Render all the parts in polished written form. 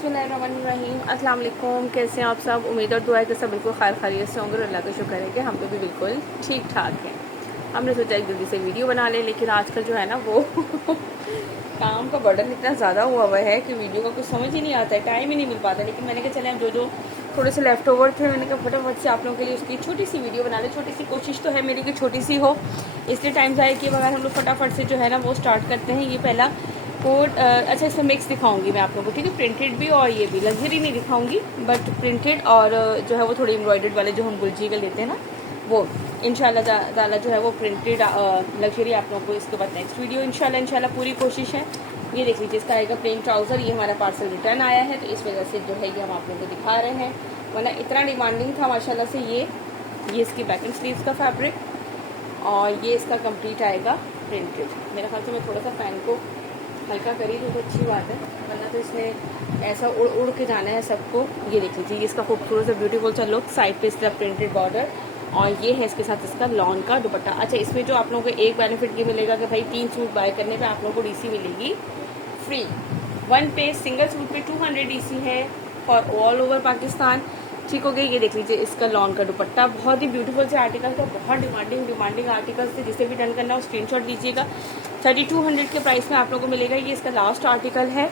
बिस्मिल्लाहिर्रहमानिर्रहीम, अस्सलाम वालेकुम। कैसे हैं आप सब? उम्मीद और दुआ है कि सब बिल्कुल खैर खैरियत से होंगे और अल्लाह का शुक्र है कि हम लोग भी बिल्कुल ठीक ठाक हैं। हमने सोचा एक जल्दी से वीडियो बना लें, लेकिन आजकल जो है ना वो काम का बर्डन इतना ज़्यादा हुआ है कि वीडियो का कुछ समझ ही नहीं आता है, टाइम ही नहीं मिल पाता। लेकिन मैंने कहा चले जो थोड़े से लेफ़्ट ओवर थे, मैंने कहा फटाफट से आप लोगों के लिए उसकी छोटी सी वीडियो बना लें। छोटी सी कोशिश तो है मेरी कि छोटी सी हो, इसलिए टाइम ज़ाया किए बगैर हम लोग फटाफट से जो है ना वो स्टार्ट करते हैं। ये पहला कोट अच्छा, इसमें मिक्स दिखाऊंगी मैं आप लोगों को, ठीक है? प्रिंटेड भी और ये भी, लग्जरी नहीं दिखाऊंगी बट प्रिंटेड और जो है वो थोड़ी एम्ब्रॉयडर्ड वाले जो हम गुलजी का लेते हैं ना वो इंशाल्लाह ताला जो है वो प्रिंटेड लग्जरी आप लोगों को इसके बाद नेक्स्ट वीडियो इंशाल्लाह पूरी कोशिश है। ये देख लीजिए, इसका आएगा प्लेन ट्राउज़र। ये हमारा पार्सल रिटर्न आया है तो इस वजह से जो है ये हम आप लोगों को दिखा रहे हैं, वरना इतना डिमांडिंग था माशाल्लाह से। ये इसकी बैक एंड स्लीव्स का फैब्रिक और ये इसका कंप्लीट आएगा प्रिंटेड। मेरे ख्याल से मैं थोड़ा सा फैन को हल्का करी तो अच्छी बात है, वरना तो इसने ऐसा उड़ उड़ के जाना है सबको। ये देख लीजिए, इसका खूबसूरत सा ब्यूटीफुल सा लुक, साइड पे इसका प्रिंटेड बॉर्डर और ये है इसके साथ इसका लॉन का दुपट्टा। अच्छा, इसमें जो आप लोगों को एक बेनिफिट ये मिलेगा कि भाई 3 सूट बाय करने पे आप लोगों को डीसी मिलेगी फ्री। 1 पे सिंगल सूट पे 200 डीसी है फॉर ऑल ओवर पाकिस्तान, ठीक हो गई। ये देख लीजिए, इसका लॉन का दुपट्टा बहुत ही ब्यूटीफुल से आर्टिकल था, बहुत डिमांडिंग आर्टिकल्स थे। जिसे भी डन करना हो स्क्रीनशॉट लीजिएगा। 3200 के प्राइस में आप लोगों को मिलेगा। ये इसका लास्ट आर्टिकल है,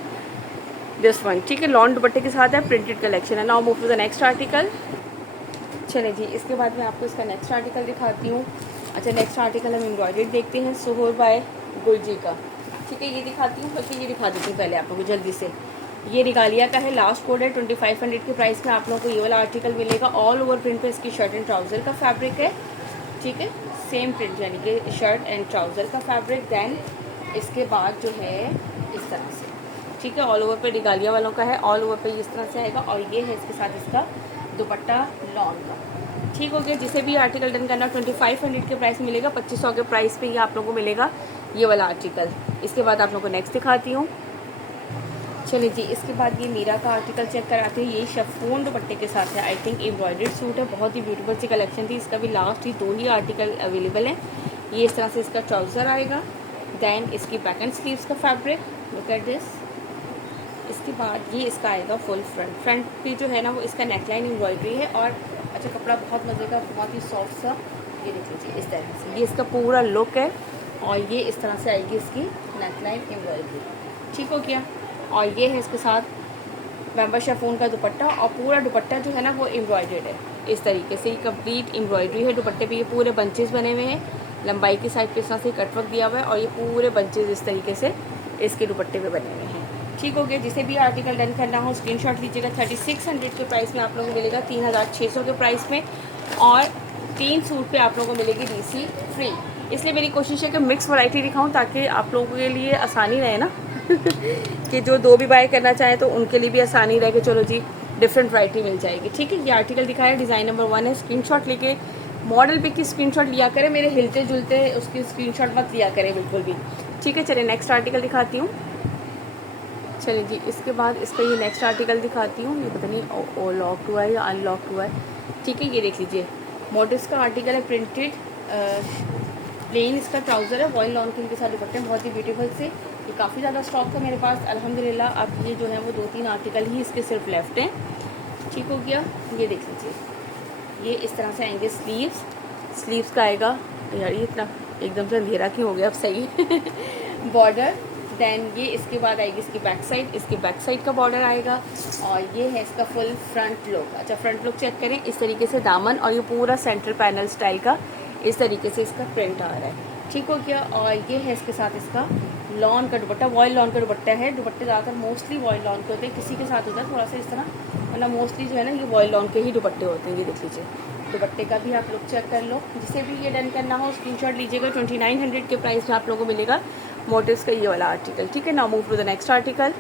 दिस वन, ठीक है? लॉन दुपट्टे के साथ है, प्रिंटेड कलेक्शन है। Now move to the next article. चले जी, इसके बाद मैं आपको इसका नेक्स्ट आर्टिकल दिखाती हूँ। अच्छा, नेक्स्ट आर्टिकल हम एम्ब्रॉयडर्ड देखते हैं, सोहर बाय गुलजी का, ठीक है? ये दिखाती हूँ, बल्कि ये दिखा देती हूँ पहले आप लोगों को जल्दी से। ये रिगालिया का है, लास्ट कोड है। 2500 के प्राइस में आप लोगों को ये वाला आर्टिकल मिलेगा। ऑल ओवर प्रिंट पे इसकी शर्ट एंड ट्राउज़र का फैब्रिक है, ठीक है? सेम प्रिंट यानी कि शर्ट एंड ट्राउज़र का फैब्रिक। देन इसके बाद जो है इस तरह से, ठीक है? ऑल ओवर पे रिगालिया वालों का है, ऑल ओवर पे इस तरह से आएगा और ये है इसके साथ इसका दुपट्टा लॉन का, ठीक हो गया। जिसे भी आर्टिकल डन करना 2500 के प्राइस में मिलेगा। 2500 के प्राइस पे ये आप लोगों को मिलेगा ये वाला आर्टिकल। इसके बाद आप लोगों को नेक्स्ट दिखाती हूँ। चलिए जी, इसके बाद ये मीरा का आर्टिकल चेक कराते हैं। ये शिफॉन दुपट्टे के साथ है, आई थिंक एम्ब्रॉयडर्ड सूट है। बहुत ही ब्यूटीफुल सी कलेक्शन थी। इसका भी लास्ट ही 2 ही आर्टिकल अवेलेबल हैं। ये इस तरह से इसका ट्राउज़र आएगा। देन इसकी बैक एंड स्लीव्स का फैब्रिक, लुक एट दिस। इसके बाद ये इसका आएगा फुल फ्रंट पे जो है ना वो इसका नेकलाइन एम्ब्रॉयडरी है और अच्छा कपड़ा बहुत मज़े का, बहुत ही सॉफ्ट सा। ये देख लीजिए इस तरह से, ये इसका पूरा लुक है और ये इस तरह से आएगी इसकी नेकलाइन एम्ब्रॉयडरी, ठीक हो गया। और ये है इसके साथ मेंबर शिफॉन का दुपट्टा और पूरा दुपट्टा जो है ना वो एम्ब्रॉयडर्ड है। इस तरीके से ये कंप्लीट एम्ब्रॉयडरी है दुपट्टे पे। ये पूरे बंचेस बने हुए हैं, लंबाई की साइड पे इस तरह से कटवर्क दिया हुआ है और ये पूरे बंचेस इस तरीके से इसके दुपट्टे पे बने हुए हैं, ठीक हो गया। जिसे भी आर्टिकल डन करना हो स्क्रीनशॉट लीजिएगा। 3600 के प्राइस में आप लोगों को मिलेगा, 3600 के प्राइस में और 3 सूट पे आप लोगों को मिलेगी डीसी फ्री। इसलिए मेरी कोशिश है कि मिक्स वैरायटी दिखाऊं ताकि आप लोगों के लिए आसानी रहे ना कि जो 2 भी बाय करना चाहें तो उनके लिए भी आसानी रहे कि चलो जी डिफरेंट वैरायटी मिल जाएगी, ठीक है? ये आर्टिकल दिखाया, डिज़ाइन नंबर 1 है। स्क्रीनशॉट लेके मॉडल पिक की स्क्रीनशॉट लिया करें, मेरे हिलते जुलते उसकी स्क्रीनशॉट मत लिया करें बिल्कुल भी, ठीक है? चलिए नेक्स्ट आर्टिकल दिखाती हूँ। चलिए जी, इसके बाद इसका ये नेक्स्ट आर्टिकल दिखाती हूँ। ये पता नहीं लॉक हुआ है या अनलॉक हुआ है, ठीक है? ये देख लीजिए, मॉडल्स का आर्टिकल है, प्रिंटेड प्लेन इसका ट्राउज़र है, वॉयल लॉन के साथ दुपट्टे, बहुत ही ब्यूटीफुल से। ये काफ़ी ज़्यादा स्टॉक था मेरे पास अल्हम्दुलिल्लाह। अब ये जो है वो 2-3 आर्टिकल ही इसके सिर्फ लेफ्ट हैं, ठीक हो गया। ये देख लीजिए, ये इस तरह से आएंगे स्लीव्स का आएगा। यार ये इतना एकदम से अंधेरा क्यों हो गया, अब सही बॉर्डर। देन ये इसके बाद आएगी इसकी बैक साइड का बॉर्डर आएगा और ये है इसका फुल फ्रंट लुक। अच्छा, फ्रंट लुक चेक करें, इस तरीके से दामन और ये पूरा सेंटर पैनल स्टाइल का इस तरीके से इसका प्रिंट आ रहा है, ठीक हो गया। और ये है इसके साथ इसका लॉन का दुपट्टा, वॉयल लॉन का दुपट्टा है। दुपट्टे ज़्यादातर मोस्टली वॉयल लॉन के होते हैं, किसी के साथ होता है थोड़ा सा इस तरह, वरना मोस्टली जो है ना ये वॉयल लॉन के ही दुपट्टे होते हैं। ये देख लीजिए, दुपट्टे का भी आप लुक चेक कर लो। जिसे भी ये डन करना हो स्क्रीनशॉट लीजिएगा। 2900 के प्राइस में आप लोगों को मिलेगा मोटिव्स का ये वाला आर्टिकल, ठीक है? Now move to the next article.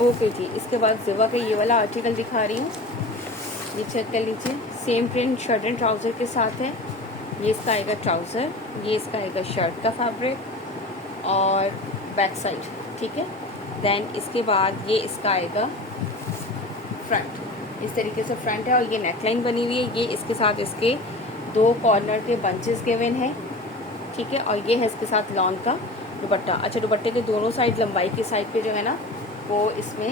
Okay जी, इसके बाद ज़िवा का ये वाला आर्टिकल दिखा रही हूँ, ये चेक कर लीजिए। Same print shirt and trouser के साथ है। ये इसका आएगा ट्राउज़र, ये इसका आएगा शर्ट का फैब्रिक और बैक साइड, ठीक है? देन इसके बाद ये इसका आएगा फ्रंट, इस तरीके से फ्रंट है और ये नेकलाइन बनी हुई है। ये इसके साथ इसके 2 कॉर्नर के बंचेस गिवन हैं, ठीक है? और ये है इसके साथ लॉन का दुपट्टा। अच्छा, दुपट्टे के दोनों साइड लंबाई की साइड पे जो है ना वो इसमें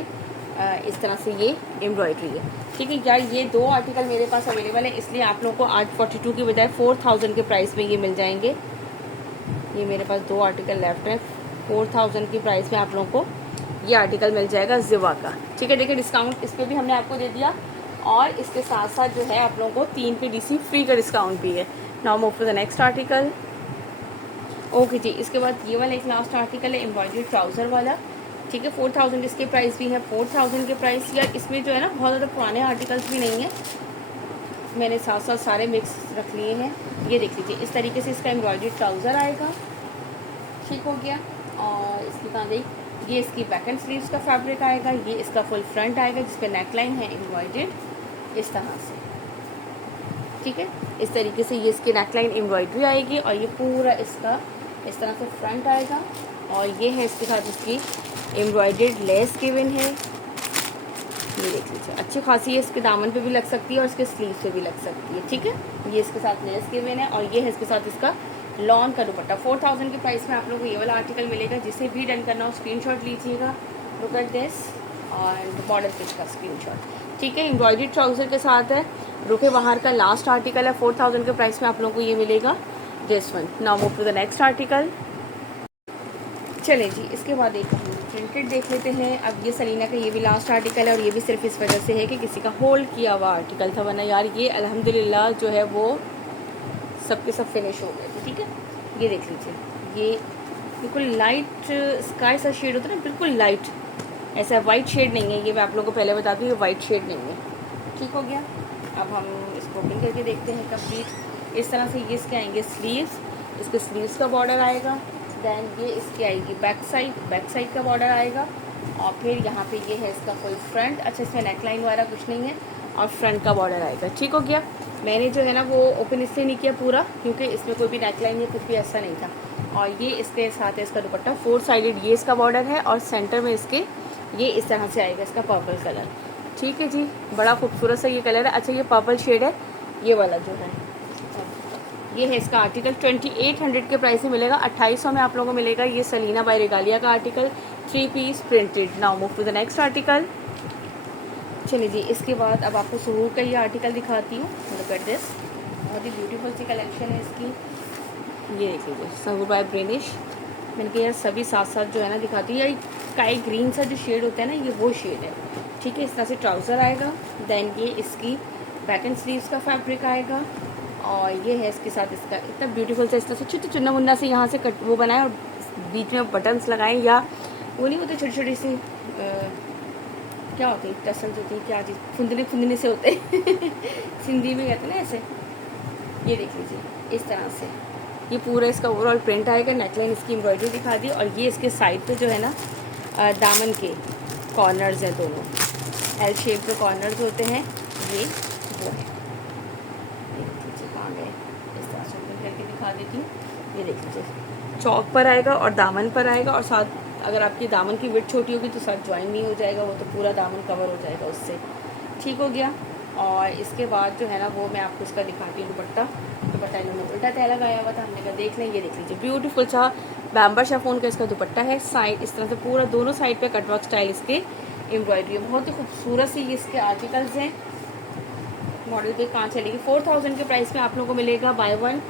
इस तरह से ये एम्ब्रॉयडरी है। ठीक है यार, ये 2 आर्टिकल मेरे पास अवेलेबल है, इसलिए आप लोगों को आज 42 की बजाय 4000 के प्राइस में ये मिल जाएंगे। ये मेरे पास 2 आर्टिकल लेफ्ट है, 4000 की प्राइस में आप लोगों को ये आर्टिकल मिल जाएगा ज़िवा का। ठीक है, देखिए डिस्काउंट इस पर भी हमने आपको दे दिया, और इसके साथ साथ जो है आप लोगों को 3 पे DC फ्री का डिस्काउंट भी है। Now move to the next article. Okay जी, इसके बाद ये वाला एक लास्ट आर्टिकल है एम्ब्रॉयडरी ट्राउज़र वाला। ठीक है, 4000 इसके प्राइस भी है, 4000 के प्राइस। या इसमें जो है ना बहुत ज़्यादा पुराने आर्टिकल्स भी नहीं है, मैंने साथ साथ सारे मिक्स रख लिए हैं। ये देख लीजिए, इस तरीके से इसका एम्ब्रॉयडरी ट्राउज़र आएगा। ठीक हो गया, और इसकी कहाँ गई, ये इसकी बैक एंड स्लीव्स का फैब्रिक आएगा। ये इसका फुल फ्रंट आएगा जिसपे नेकलाइन है एम्ब्रॉयडर्ड इस तरह से। ठीक है, इस तरीके से ये इसकी नेकलाइन एम्ब्रॉयडरी आएगी, और ये पूरा इसका इस तरह से फ्रंट आएगा, और ये है इसके साथ इसकी एम्ब्रॉयडर्ड लेस गिवन है। ये देख लीजिए, अच्छी खासी है, इसके दामन पे भी लग सकती है और इसके स्लीव पे भी लग सकती है। ठीक है, ये इसके साथ लेस गिवन है, और ये है इसके साथ इसका लॉन का दुपट्टा। 4000 के प्राइस में आप लोगों को ये वाला आर्टिकल मिलेगा। जिसे भी डन करना हो स्क्रीनशॉट लीजिएगा, लुक एट दिस, और मॉडल पिक का स्क्रीनशॉट। ठीक है, एम्ब्रॉयडरी ट्राउज़र के साथ है। रुके बाहर का लास्ट आर्टिकल है, 4000 के प्राइस में आप लोगों को ये मिलेगा, this one. Now move to the next article. चले जी, इसके बाद एक हम प्रिंटेड देख लेते हैं। अब ये सलीना का ये भी लास्ट आर्टिकल है, और ये भी सिर्फ इस वजह से है कि किसी का होल्ड किया हुआ आर्टिकल था, वरना यार ये अल्हम्दुलिल्लाह जो है वो सबके सब फिनिश हो गए थे। ठीक है, ये देख लीजिए, ये बिल्कुल लाइट स्काई सा शेड होता है ना, बिल्कुल लाइट, ऐसा वाइट शेड नहीं है। ये मैं आप लोगों को पहले बता दूँ, ये वाइट शेड नहीं है। ठीक हो गया, अब हम इसको ओपन करके देखते हैं कंप्लीट। इस तरह से ये इसके आएंगे स्लीव्स, इसके स्लीव्स का बॉर्डर आएगा। दैन ये इसकी आएगी बैक साइड का बॉर्डर आएगा, और फिर यहाँ पे ये है इसका फुल फ्रंट। अच्छा, इसमें नेकलाइन वाला कुछ नहीं है, और फ्रंट का बॉर्डर आएगा। ठीक हो गया, मैंने जो है ना वो ओपन इसलिए नहीं किया पूरा, क्योंकि इसमें कोई भी नेकलाइन या कुछ भी ऐसा नहीं था। और ये इसके साथ है इसका दुपट्टा 4 साइडेड, ये इसका बॉर्डर है, और सेंटर में इसके ये इस तरह से आएगा इसका पर्पल कलर। ठीक है जी, बड़ा खूबसूरत सा ये कलर है। अच्छा, ये पर्पल शेड है, ये वाला जो है ये है इसका आर्टिकल 2800 के प्राइस में मिलेगा। 2800 में आप लोगों को मिलेगा ये सलीना बाय रेगालिया का article 3 piece printed. Now move to the next article. चलिए जी, इसके बाद अब आपको सहूर का ये आर्टिकल दिखाती हूँ। लुक एट दिस, बहुत ही ब्यूटीफुल सी कलेक्शन है इसकी। ये देख लीजिए, सहूर बाय ब्रेनिश। मैंने कहा यार सभी साथ साथ जो है ना दिखाती हूँ। यार स्काई ग्रीन सा जो शेड होता है ना, ये वो शेड है। ठीक है, इस तरह से ट्राउज़र आएगा। देन ये इसकी बैक एंड स्लीव्स का फैब्रिक आएगा, और ये है इसके साथ इसका इतना ब्यूटीफुल सा इस तरह से छोटे चुन्ना मुन्ना से यहाँ से कट वो बनाए, और बीच में बटन्स लगाएं, या वो नहीं होते छोटी छोटी सी क्या होती है, टसल्स होती है, क्या चीज़, फुंदने से होते हैं सिंधी में कहते हैं ना ऐसे। ये देख लीजिए, इस तरह से ये पूरा इसका ओवरऑल प्रिंट आएगा। नेकलाइन इसकी एम्ब्रॉयडरी दिखा दी, और ये इसके साइड पे जो है ना दामन के कॉर्नर्स हैं, दोनों एल शेप के कॉर्नर्स होते हैं, ये वो है। इस तरह से ओपन करके दिखा देती हूँ। ये देख लीजिए, चौक पर आएगा और दामन पर आएगा, और साथ अगर आपकी दामन की विड्थ छोटी होगी तो साथ ज्वाइन नहीं हो जाएगा, वो तो पूरा दामन कवर हो जाएगा उससे। ठीक हो गया, और इसके बाद जो है ना वो मैं आपको इसका दिखाती हूँ दुपट्टा इन्होंने उल्टा तय लगाया हुआ था, हमने कहा देख लें। ये देख लीजिए, ब्यूटीफुल सा बैम्बर शिफॉन का इसका दुपट्टा है। साइड इस तरह से पूरा दोनों साइड पे कटवर्क स्टाइल इसके एम्ब्रॉयडरी है। बहुत ही खूबसूरत सी ये इसके आर्टिकल्स हैं। मॉडल पे कहाँ चलेगी, 4000 के प्राइस में आप लोगों को मिलेगा buy one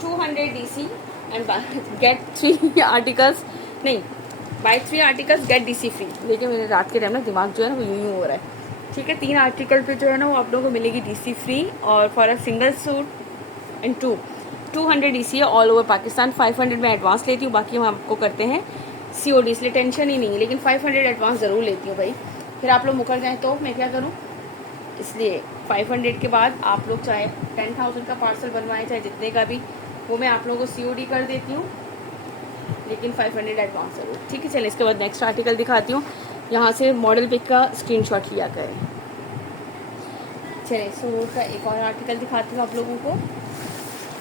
200 DC and get 3 articles, नहीं buy 3 articles get DC free. लेकिन मेरे रात के टाइम ना दिमाग जो है ना वो यूँ हो रहा है। ठीक है, 3 आर्टिकल पे जो है ना वो आप लोगों को मिलेगी DC फ्री, और for a single suit and 200 DC है ऑल ओवर पाकिस्तान। 500 में एडवांस लेती हूँ, बाकी हम आपको करते हैं COD, इसलिए टेंशन ही नहीं है। लेकिन 500 एडवांस ज़रूर लेती हूँ भाई, फिर आप लोग मुकर जाएँ तो मैं क्या करूँ। इसलिए 500 के बाद आप लोग चाहे 10,000 का पार्सल बनवाएं, चाहे जितने का भी, वो मैं आप लोगों को COD कर देती हूँ, लेकिन 500 एडवांस जरूर। ठीक है, चलिए इसके बाद नेक्स्ट आर्टिकल दिखाती हूँ। यहाँ से मॉडल पिक का स्क्रीनशॉट लिया करें। चलिए सूट का एक और आर्टिकल दिखाती हूँ आप लोगों को।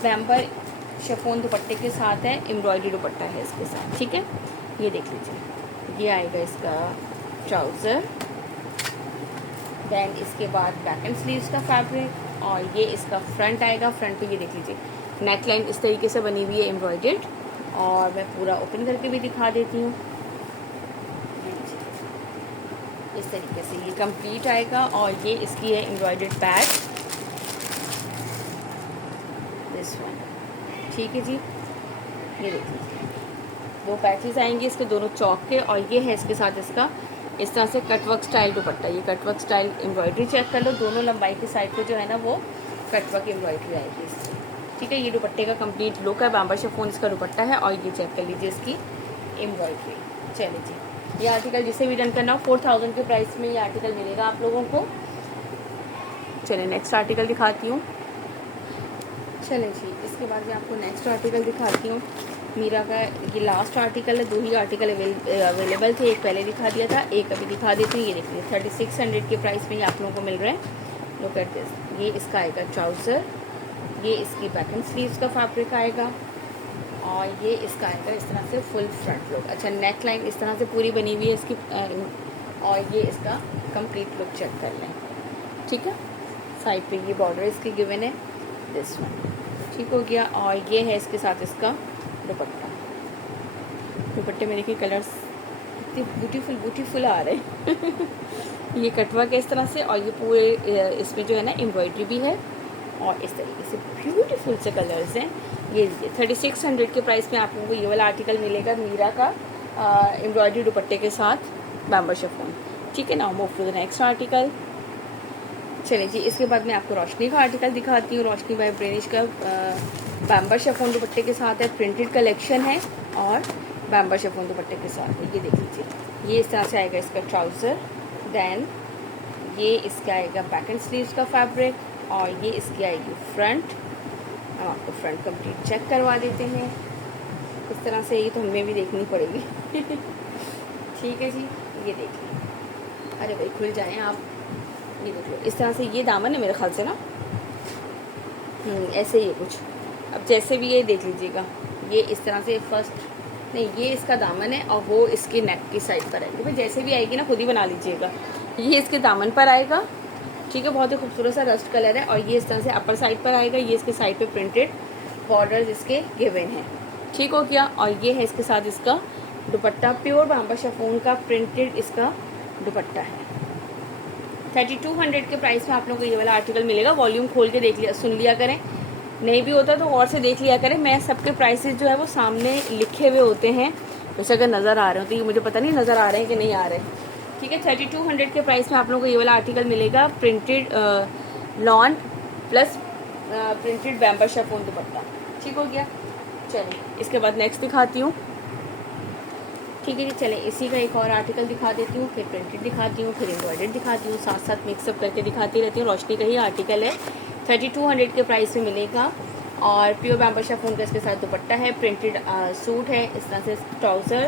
बैम्बर शिफॉन दुपट्टे के साथ है, एम्ब्रॉयडरी दुपट्टा है इसके साथ। ठीक है, ये देख लीजिए, ये आएगा इसका ट्राउज़र। देन इसके बाद बैक एंड स्लीव्स का फैब्रिक, और ये इसका फ्रंट आएगा। फ्रंट पे ये देख लीजिए नेकलाइन इस तरीके से बनी हुई है एम्ब्रॉयडर्ड, और मैं पूरा ओपन करके भी दिखा देती हूँ। इस तरीके से ये कंप्लीट आएगा। और ये इसकी है एम्ब्रॉयडर्ड पैच, दिस वन, ठीक है जी। ये देख लीजिए 2 पैचेस आएंगे इसके दोनों चौक के। और ये है इसके साथ इसका इस तरह से कटवर्क स्टाइल दुपट्टा। ये कटवर्क स्टाइल एम्ब्रॉयडरी चेक कर लो, दोनों लंबाई के साइड पे जो है ना वो कटवर्क एम्ब्रॉयडरी आएगी इसकी, ठीक है। ये दुपट्टे का कंप्लीट लुक है, बाम्बा शिफॉन इसका दुपट्टा है। और ये चेक कर लीजिए इसकी एम्ब्रॉयडरी। चलिए जी, ये आर्टिकल जिसे भी डन करना हो 4000 के प्राइस में ये आर्टिकल मिलेगा आप लोगों को। चलिए नेक्स्ट आर्टिकल दिखाती हूँ। चलिए जी, इसके बाद मैं आपको नेक्स्ट आर्टिकल दिखाती हूँ। मीरा का ये लास्ट आर्टिकल है, 2 ही आर्टिकल अवेलेबल थे, एक पहले दिखा दिया था, एक अभी दिखा देते हैं। ये देखिए 3600 के प्राइस में ये आप लोगों को मिल रहे हैं। लुक एट दिस, ये इसका आएगा ट्राउज़र, ये इसकी बैक एंड स्लीव्स का फैब्रिक आएगा। और ये इसका आएगा इस तरह से फुल फ्रंट लुक। अच्छा, नेक लाइन इस तरह से पूरी बनी हुई है इसकी। और ये इसका कंप्लीट लुक चेक कर लें, ठीक है। साइड पे ये बॉर्डर इसकी गिवन है, दिस वन, ठीक हो गया। और ये है इसके साथ इसका दुपट्टा। दुपट्टे में देखिए कलर्स कितने ब्यूटीफुल आ रहे हैं ये कटवर्क है इस तरह से। और ये पूरे इसमें जो है ना एम्ब्रॉयडरी भी है और इस तरीके से ब्यूटीफुल से कलर्स हैं। ये 3600 के प्राइस में आप लोगों को ये वाला आर्टिकल मिलेगा मीरा का एम्ब्रॉयडरी दुपट्टे के साथ बाम्बा शिफॉन, ठीक है ना। Move to the next article. चलिए जी, इसके बाद मैं आपको रोशनी का आर्टिकल दिखाती हूँ। रोशनी बाय ब्रेनिश का बाम्बा शिफॉन दुपट्टे के साथ है, प्रिंटेड कलेक्शन है और बाम्बा शिफॉन दुपट्टे के साथ है। ये देख लीजिए, ये इस तरह से आएगा इसका ट्राउज़र, देन ये इसका आएगा बैक एंड स्लीव्स का फैब्रिक। और ये इसकी आएगी फ्रंट। हम आपको फ्रंट कंप्लीट चेक करवा देते हैं इस तरह से, ये तो हमें भी देखनी पड़ेगी ठीक है जी, ये देखिए, अरे भाई खुल जाएं आप। ये देख लो इस तरह से, ये दामन है मेरे ख्याल से ना, ऐसे ही कुछ। अब जैसे भी ये देख लीजिएगा, ये इस तरह से फर्स्ट नहीं, ये इसका दामन है और वो इसके नेक की साइड पर आएगी। भाई जैसे भी आएगी ना खुद ही बना लीजिएगा। ये इसके दामन पर आएगा, ठीक है, बहुत ही खूबसूरत सा रस्ट कलर है। और ये इस तरह से अपर साइड पर आएगा। ये इसके साइड पे प्रिंटेड बॉर्डर इसके गिवन है, ठीक हो गया। और ये है इसके साथ इसका दुपट्टा, प्योर बाम्बा शिफॉन का प्रिंटेड इसका दुपट्टा है। 3200 के प्राइस में आप लोगों को ये वाला आर्टिकल मिलेगा। वॉल्यूम खोल के देख लिया, सुन लिया करें, नहीं भी होता तो और से देख लिया करें। मैं सबके प्राइसेस जो है वो सामने लिखे हुए होते हैं, वैसे अगर नज़र आ रहे हो तो ये मुझे पता नहीं नज़र आ रहे हैं कि नहीं आ रहे हैं, ठीक है। 3200 के प्राइस में आप लोगों को ये वाला आर्टिकल मिलेगा, printed lawn plus printed Bamba chiffon दुपट्टा, ठीक हो गया। चलिए इसके बाद नेक्स्ट दिखाती हूँ, ठीक है जी। चलें इसी का एक और आर्टिकल दिखा देती हूँ, फिर प्रिंटेड दिखाती हूँ, फिर एम्ब्रॉयडर्ड दिखाती हूँ, साथ साथ मिक्सअप करके दिखाती रहती हूँ। रोशनी का ही आर्टिकल है, 3200 के प्राइस में मिलेगा। और प्योर बाम्बा शिफॉन का इसके साथ दुपट्टा है, प्रिंटेड सूट है इस तरह से, ट्राउज़र,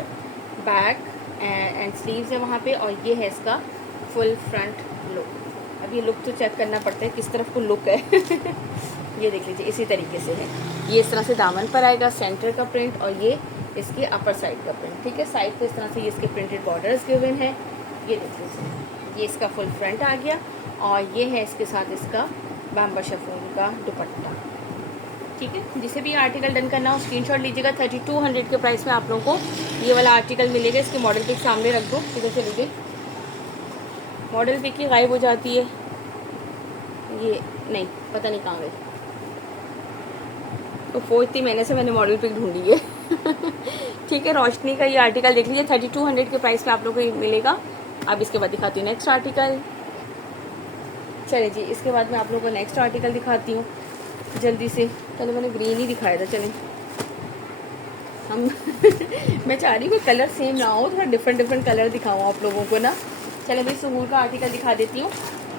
बैक एंड स्लीव्स है वहाँ पे। और ये है इसका फुल फ्रंट लुक। अब ये लुक तो चेक करना पड़ता है किस तरफ को लुक है ये देख लीजिए, इसी तरीके से है। ये इस तरह से दामन पर आएगा, सेंटर का प्रिंट, और ये इसकी अपर साइड का प्रिंट, ठीक है। साइड पे इस तरह से ये इसके प्रिंटेड बॉर्डर्स गिवन है। ये देख लीजिए, ये इसका फुल फ्रंट आ गया। और ये है इसके साथ इसका बाम्बा शिफॉन का दुपट्टा, ठीक है। जिसे भी आर्टिकल डन करना हो स्क्रीनशॉट लीजिएगा। 3200 के प्राइस में आप लोगों को ये वाला आर्टिकल मिलेगा। इसके मॉडल पिक सामने रख दो, इधर से लीजिए, मॉडल पिक ही गायब हो जाती है, ये नहीं पता नहीं कहाँ गई, तो इतनी महीने से मैंने मॉडल पिक ढूंढी है ठीक है। रोशनी का ये आर्टिकल देख लीजिए, 3200 के प्राइस में आप लोगों को मिलेगा। अब इसके बाद दिखाती हूँ नेक्स्ट आर्टिकल। चलिए जी, इसके बाद मैं आप लोगों को नेक्स्ट आर्टिकल दिखाती हूँ जल्दी से। चलो मैंने ग्रीन ही दिखाया था, चलें हम मैं चाह रही हूँ कि कलर सेम ना हो, थोड़ा डिफरेंट कलर दिखाऊँ आप लोगों को ना। चले भाई सहूर का आर्टिकल दिखा देती हूँ,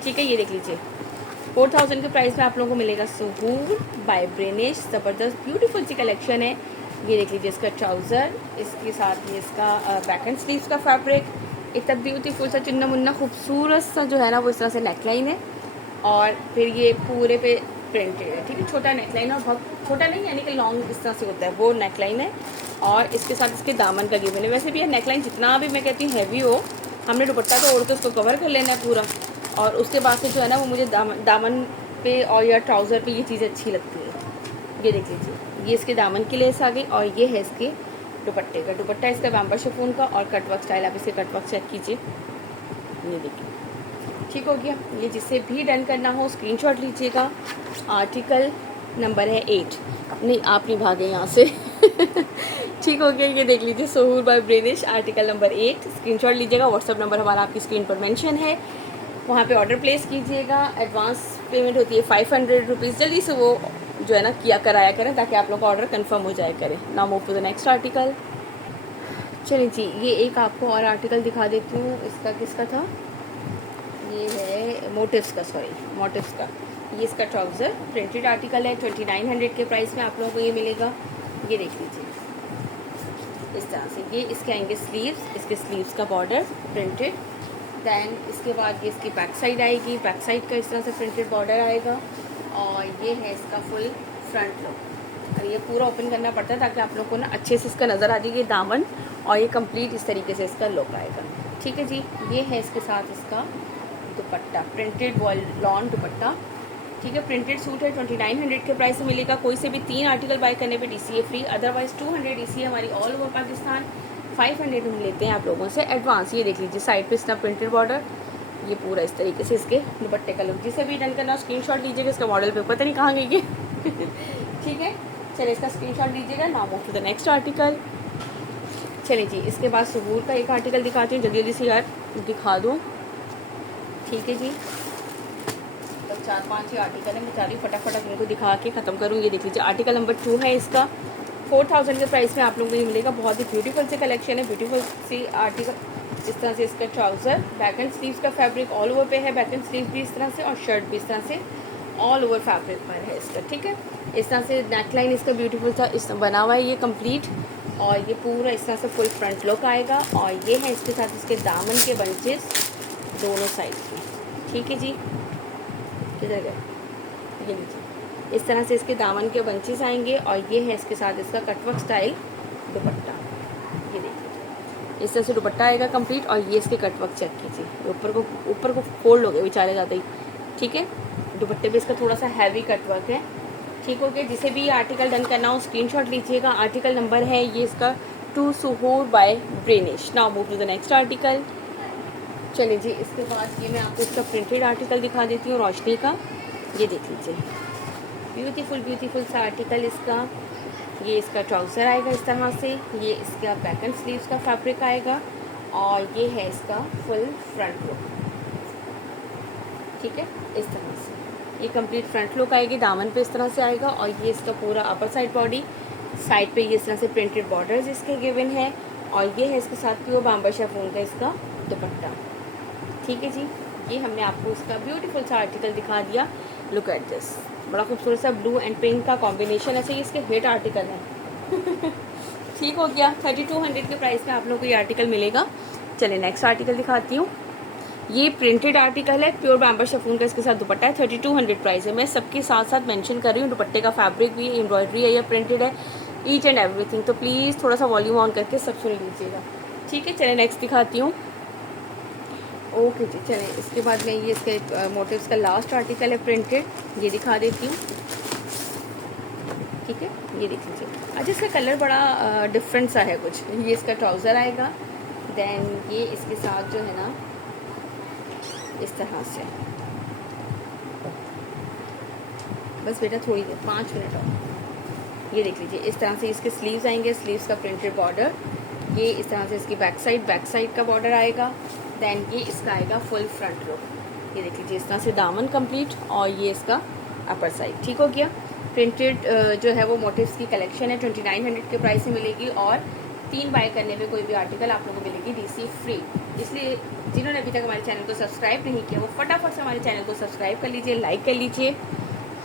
ठीक है। ये देख लीजिए, 4000 के प्राइस में आप लोगों को मिलेगा सहूर बाय ब्रेनिश। ज़बरदस्त ब्यूटीफुल सी कलेक्शन है। ये देख लीजिए, इसका ट्राउज़र, इसके साथ ये इसका बैक एंड स्लीव्स का फैब्रिक, इतना ब्यूटीफुल सा चुन्ना मुन्ना खूबसूरत सा जो है ना वो इस तरह से नेकलाइन है। और फिर ये पूरे पे प्रिंटेड है, ठीक है। छोटा नेकलाइन और बहुत छोटा नहीं, यानी कि लॉन्ग इस तरह से होता है, वो नेकलाइन है। और इसके साथ इसके दामन का गिवन है। वैसे भी यह नेकलाइन जितना भी मैं कहती हूँ हैवी हो, हमने दुपट्टा तो ओढ़ के उसको कवर कर लेना है पूरा। और उसके बाद से जो है ना वो मुझे दामन पे और या ट्राउज़र पे ये चीज़ें अच्छी लगती है। ये देख लीजिए, ये इसके दामन की लेस आ गई। और ये है इसके दुपट्टे का, दुपट्टा इसका बाम्बा शिफॉन का और कटवर्क स्टाइल। आप इसके कटवर्क चेक कीजिए, ये देखिए, ठीक हो गया। ये जिससे भी डन करना हो स्क्रीनशॉट लीजिएगा। आर्टिकल नंबर है 8। नहीं, आप नहीं भागे यहाँ से ठीक हो गया। ये देख लीजिए, सोहूर बाय ब्रेनिश, आर्टिकल नंबर 8। स्क्रीनशॉट लीजिएगा। व्हाट्सअप नंबर हमारा आपकी स्क्रीन पर मेंशन है, वहाँ पे ऑर्डर प्लेस कीजिएगा। एडवांस पेमेंट होती है 500 रुपीज़। जल्दी से वो जो है ना कराया करें, ताकि आप लोग का ऑर्डर कंफर्म हो जाया करे। Now move to the next article. चलिए जी, ये एक आपको और आर्टिकल दिखा देती हूँ। इसका किसका था? ये है मोटिव्स का, मोटिव्स का। ये इसका ट्राउज़र प्रिंटेड आर्टिकल है। 2900 के प्राइस में आप लोगों को ये मिलेगा। ये देख लीजिए, इस तरह से ये इसके आएंगे स्लीव्स, इसके स्लीव्स का बॉर्डर प्रिंटेड। दैन इसके बाद ये इसकी बैक साइड आएगी, बैक साइड का इस तरह से प्रिंटेड बॉर्डर आएगा। और ये है इसका फुल फ्रंट लुक। और ये पूरा ओपन करना पड़ता है ताकि आप लोग को ना अच्छे से इसका नज़र आ जाए ये दामन, और ये कंप्लीट इस तरीके से इसका लुक आएगा। ठीक है जी। ये है इसके साथ इसका दुपट्टा, प्रिंटेड लॉन दुपट्टा। ठीक है, प्रिंटेड सूट है। 2900 के प्राइस में मिलेगा। कोई से भी 3 आर्टिकल बाय करने पे DCA फ्री, अदरवाइज 200 DCA हमारी ऑल ओवर पाकिस्तान। 500 हम लेते हैं आप लोगों से एडवांस। ये देख लीजिए, साइड पे इसका प्रिंटेड बॉर्डर, ये पूरा इस तरीके से इसके दुपट्टे का लुक। जिसे भी डन करना स्क्रीनशॉट लीजिएगा। इसका मॉडल पे पता नहीं कहाँ गई ठीक है, चलिए इसका स्क्रीनशॉट लीजिएगा। Now move to the next article. चलिए जी, इसके बाद सुबूर का एक आर्टिकल दिखाती हूँ, जल्दी जल्दी से यार दिखा दूँ। ठीक है जी, तो 4-5 ही आर्टिकल है, मैं चाह रही हूँ फटाफट इनको दिखा के ख़त्म करूँ। ये देख लीजिए, आर्टिकल नंबर 2 है इसका। 4000 के प्राइस में आप लोगों को ये मिलेगा। बहुत ही ब्यूटीफुल से कलेक्शन है, ब्यूटीफुल सी आर्टिकल। इस तरह से इसका ट्राउज़र, बैक एंड स्लीव्स का फैब्रिक ऑल ओवर पे है। बैक एंड स्लीव भी इस तरह से, और शर्ट भी इस तरह से ऑल ओवर फैब्रिक पर है इसका। ठीक है, इस तरह से नेकलाइन इसका ब्यूटीफुल सा इस बना हुआ है ये कंप्लीट। और ये पूरा इस तरह से फुल फ्रंट लुक आएगा। और ये है इसके साथ इसके दामन के बंचेस दोनों साइड के। ठीक है जी, किधर गए? ये लीजिए, इस तरह से इसके दामन के बंचेस आएंगे। और ये है इसके साथ इसका कटवर्क स्टाइल दुपट्टा। ये देखिए, इस तरह से दुपट्टा आएगा कंप्लीट। और ये इसके कटवर्क चेक कीजिए, ऊपर को फोल्ड हो गए बेचारे ज़्यादा ही। ठीक है, दुपट्टे पे इसका थोड़ा सा हैवी कटवर्क है। ठीक हो गया। जिसे भी आर्टिकल डन करना हो स्क्रीनशॉट लीजिएगा। आर्टिकल नंबर है ये इसका 2 सुहूर बाय ब्रेनिश। Now move to the next article. चलिए जी, इसके बाद ये मैं आपको इसका प्रिंटेड आर्टिकल दिखा देती हूँ, रोशनी का। ये देख लीजिए, ब्यूटीफुल सा आर्टिकल इसका। ये इसका ट्राउज़र आएगा इस तरह से। ये इसका बैक एंड स्लीव्स का फैब्रिक आएगा। और ये है इसका फुल फ्रंट लुक। ठीक है, इस तरह से ये कंप्लीट फ्रंट लुक आएगी। दामन पे इस तरह से आएगा। और ये इसका पूरा अपर साइड बॉडी, साइड पे ये इस तरह से प्रिंटेड बॉर्डर्स इसके गिवन है। और ये है इसके साथ प्योर बाम्बा शिफॉन का इसका दुपट्टा। ठीक है जी, ये हमने आपको इसका ब्यूटीफुल सा आर्टिकल दिखा दिया। लुक एट दिस, बड़ा खूबसूरत सा ब्लू एंड पिंक का कॉम्बिनेशन। ऐसे ही इसके हिट आर्टिकल है ठीक हो गया। 3200 के प्राइस में आप लोगों को ये आर्टिकल मिलेगा। चलिए नेक्स्ट आर्टिकल दिखाती हूँ। ये प्रिंटेड आर्टिकल है, प्योर बाम्बा शिफॉन का इसके साथ दुपट्टा है। 3200 प्राइस है। मैं सबके साथ साथ मेंशन कर रही हूँ, दुपट्टे का फैब्रिक भी एम्ब्रॉयडरी है या प्रिंटेड है, ईच एंड एवरीथिंग। तो प्लीज़ थोड़ा सा वॉल्यूम ऑन करके सब सुन लीजिएगा। ठीक है, चलिए नेक्स्ट दिखाती हूँ। ओके जी, चलें इसके बाद मैं ये इसके मोटिव्स का लास्ट आर्टिकल है प्रिंटेड, ये दिखा देती हूँ। ठीक है, ये देख लीजिए। अच्छा, इसका कलर बड़ा डिफरेंट सा है कुछ। ये इसका ट्राउज़र आएगा। देन ये इसके साथ जो है ना इस तरह से, बस बेटा थोड़ी देर 5 मिनट और। ये देख लीजिए, इस तरह से इसके स्लीव्स आएंगे, स्लीव्स का प्रिंटेड बॉर्डर। ये इस तरह से इसकी बैक साइड का बॉर्डर आएगा। देन ये इसका आएगा फुल फ्रंट लुक। ये देख लीजिए, इस तरह से दामन कंप्लीट। और ये इसका अपर साइड। ठीक हो गया। प्रिंटेड जो है वो मोटिव्स की कलेक्शन है। 2900 के प्राइस में मिलेगी। और 3 बाय करने पे कोई भी आर्टिकल आप लोगों को मिलेगी DC फ्री। इसलिए जिन्होंने अभी तक हमारे चैनल को सब्सक्राइब नहीं किया वो फटाफट से हमारे चैनल को सब्सक्राइब कर लीजिए, लाइक कर लीजिए,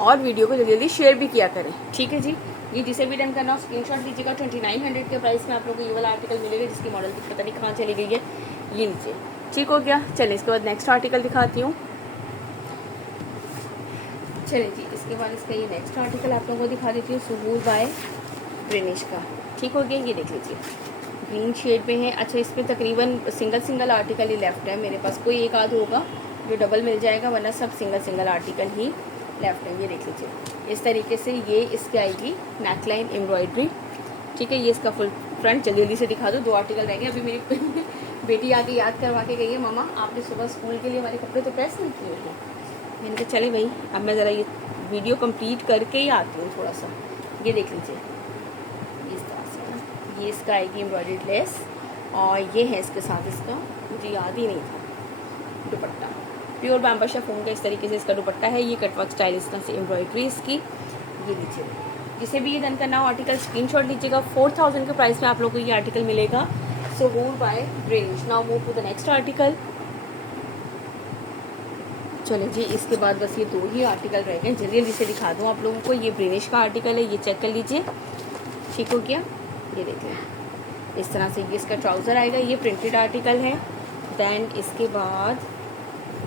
और वीडियो को जल्दी जल्दी शेयर भी किया करें। ठीक है जी, ये जिसे भी डन करना हो स्क्रीनशॉट लीजिएगा। 2900 के प्राइस में आप लोगों को ये वाला आर्टिकल मिलेगा, जिसकी मॉडल पता नहीं कहाँ चली गई है। ये नीचे। ठीक हो गया। चलिए इसके बाद नेक्स्ट आर्टिकल दिखाती हूँ। चलिए जी, इसके बाद इसका ये नेक्स्ट आर्टिकल आप लोगों को दिखा देती हूँ, सुहूर बाय ब्रेनिश का। ठीक हो गया। ये देख लीजिए, ग्रीन शेड में है। अच्छा, इसमें तकरीबन सिंगल आर्टिकल ही लेफ्ट है मेरे पास। कोई एक आध होगा जो डबल मिल जाएगा, वरना सब सिंगल आर्टिकल ही लेफ्ट है। ये देख लीजिए, इस तरीके से ये इसकी आएगी नेकलाइन एम्ब्रॉयडरी। ठीक है, ये इसका फुल फ्रंट। जल्दी जल्दी से दिखा दो, 2 आर्टिकल रहेंगे। अभी मेरी बेटी आके याद करवा के गई है, मामा आपने सुबह स्कूल के लिए हमारे कपड़े तो प्रेस नहीं किए हैं। मैंने कहा चले भाई अब मैं ज़रा ये वीडियो कंप्लीट करके ही आती हूँ थोड़ा सा। ये देख लीजिए इस तरह से ना, ये इसका आएगी एम्ब्रॉयडर्ड लेस और ये है इसके साथ इसका, मुझे याद ही नहीं था, दुपट्टा प्योर बाम्बा शिफॉन का इस तरीके से इसका दुपट्टा है। ये कटवर्क स्टाइल इस तरह से एम्ब्रॉयडरी इसकी। ये लीजिए, जिसे भी ये डन करना हो आर्टिकल स्क्रीनशॉट लीजिएगा। 4000 के प्राइस में आप लोगों को ये आर्टिकल मिलेगा। सहूर बाय ब्रिनिश। Now move to the next article. चलो जी, इसके बाद बस ये 2 ही आर्टिकल रह गए, जल्दी जल्दी से दिखा दूँ आप लोगों को। ये ब्रिनिश का आर्टिकल है, ये चेक कर लीजिए, ठीक हो गया। ये देखिए इस तरह से ये इसका ट्राउज़र आएगा, ये प्रिंटेड आर्टिकल है। देन इसके बाद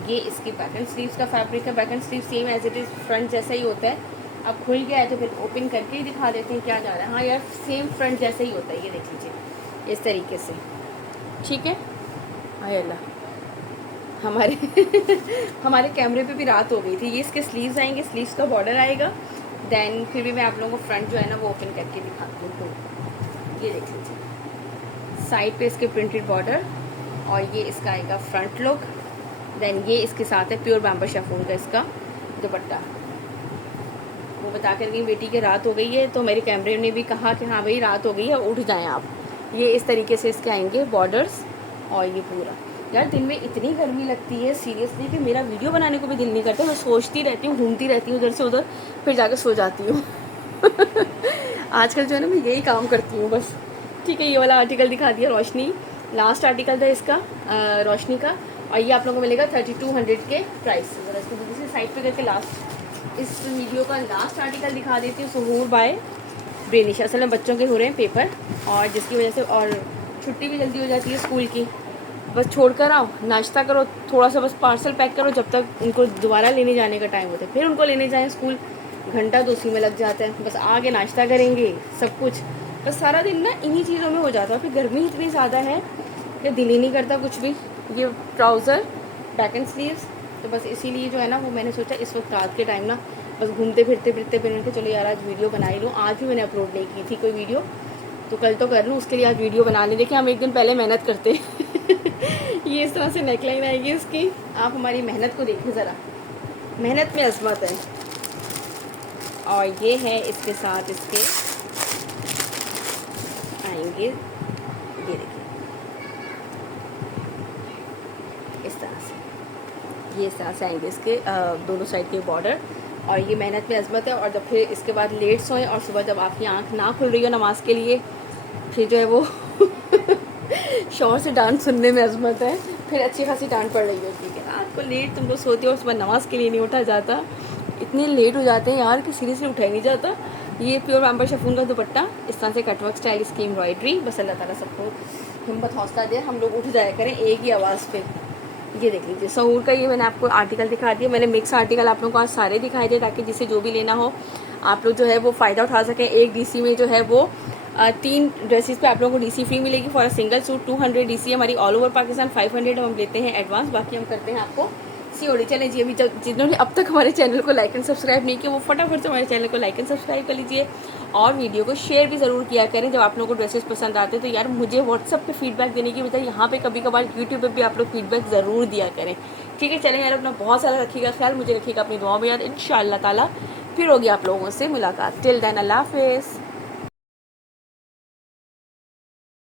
ये इसकी बैक एंड स्लीव्स का फैब्रिक है। Back and sleeve same as it is front जैसा ही होता है। अब खुल गया है तो फिर ओपन करके ही दिखा देते हैं क्या जा रहा है। हाँ यार, सेम फ्रंट जैसा ही होता है, ये देख लीजिए इस तरीके से, ठीक है। हाय अल्लाह, हमारे हमारे कैमरे पे भी रात हो गई थी। ये इसके स्लीव्स आएंगे, स्लीव्स का बॉर्डर आएगा। देन फिर भी मैं आप लोगों को फ्रंट जो है ना वो ओपन करके दिखाती हूँ। तो ये देख लीजिए, साइड पे इसके प्रिंटेड बॉर्डर और ये इसका आएगा फ्रंट लुक। देन ये इसके साथ है प्योर बाम्बा शिफॉन का इसका दुपट्टा। वो बता कर गई बेटी की रात हो गई है, तो मेरे कैमरे ने भी कहा कि हाँ भाई रात हो गई है, उठ जाएं आप। ये इस तरीके से इसके आएंगे बॉर्डर्स और ये पूरा। यार दिन में इतनी गर्मी लगती है सीरियसली कि मेरा वीडियो बनाने को भी दिल नहीं करता। मैं सोचती रहती हूँ, घूमती रहती हूँ उधर से उधर, फिर जाकर सो जाती हूँ। आजकल जो है ना मैं यही काम करती हूँ बस। ठीक है, ये वाला आर्टिकल दिखा दिया, रोशनी लास्ट आर्टिकल था इसका, रोशनी का। और ये आप लोगों को मिलेगा 3200 के प्राइस। ज़रा इसको दूसरी साइड पे करके लास्ट इस वीडियो का लास्ट आर्टिकल दिखा देती हूँ। सहूर बाय ब्रिनिश। असल में बच्चों के हो रहे हैं पेपर, और जिसकी वजह से और छुट्टी भी जल्दी हो जाती है स्कूल की। बस छोड़ कर आओ, नाश्ता करो, थोड़ा सा बस पार्सल पैक करो, जब तक उनको दोबारा लेने जाने का टाइम होता है। फिर उनको लेने जाएँ स्कूल, घंटा तो उसी में लग जाता है। बस आगे नाश्ता करेंगे, सब कुछ बस सारा दिन ना इन्हीं चीज़ों में हो जाता है। फिर गर्मी इतनी ज़्यादा है कि दिल ही नहीं करता कुछ भी। ये ट्राउज़र बैक एंड स्लीव्स, तो बस इसीलिए जो है ना वो मैंने सोचा इस वक्त रात के टाइम ना बस घूमते फिरते फिर मैंने कहा चलो यार आज वीडियो बना ही लूँ। आज भी मैंने अपलोड नहीं की थी कोई वीडियो, तो कल तो कर लूँ, उसके लिए आज वीडियो बना लें। देखिए हम एक दिन पहले मेहनत करते। ये इस तरह से नेकलाइन आएगी इसकी। आप हमारी मेहनत को देखिए ज़रा, मेहनत में अजमत है। और ये है इसके साथ इसके आएंगे, ये देखिए इस तरह से, ये इस तरह से आएंगे इसके दोनों साइड के बॉर्डर। और ये मेहनत में अजमत है। और जब फिर इसके बाद लेट सोएं और सुबह जब आपकी आंख ना खुल रही हो नमाज के लिए, फिर जो है वो शोर से डांट सुनने में अजमत है। फिर अच्छी खासी डांट पड़ रही होती है, रात को लेट तुम लोग सोते हो, सुबह नमाज के लिए नहीं उठा जाता। इतने लेट हो जाते हैं यार कि सीरियसली उठाया नहीं जाता। ये प्योर बाम्बा शिफॉन का दुपट्टा, इस तरह से कटवर्क स्टाइल इसकी एम्ब्रॉयडरी। बस अल्लाह ताला सबको हिम्मत हौसला दे, हम लोग उठ जाया करें एक ही आवाज़ पे। ये देख लीजिए सहूर का, ये मैंने आपको आर्टिकल दिखा दिया। मैंने मिक्स आर्टिकल आप लोगों को आज सारे दिखाए थे, ताकि जिसे जो भी लेना हो आप लोग जो है वो फ़ायदा उठा सकें। एक डीसी में जो है वो 3 ड्रेसेस पे आप लोगों को डीसी फ्री मिलेगी for a single suit. 200 DC हमारी ऑल ओवर पाकिस्तान, 500 हम लेते हैं एडवांस, बाकी हम करते हैं आपको सीओडी। चलें जी, अभी जिन्होंने अब तक हमारे चैनल को लाइक एंड सब्सक्राइब नहीं किया वो फटाफट से हमारे चैनल को लाइक एंड सब्सक्राइब कर लीजिए। और वीडियो को शेयर भी ज़रूर किया करें। जब आप लोगों को ड्रेसेस पसंद आते हैं तो यार मुझे व्हाट्सअप पे फीडबैक देने की बजाय यहाँ पे कभी कभार यूट्यूब पे भी आप लोग फीडबैक ज़रूर दिया करें, ठीक है। चलें यार, अपना बहुत सारा रखिएगा ख्याल, मुझे रखिएगा अपनी दुआओं में याद। इंशाअल्लाह ताला फिर होगी आप लोगों से मुलाकात। टिल देन अल्लाह हाफिज़।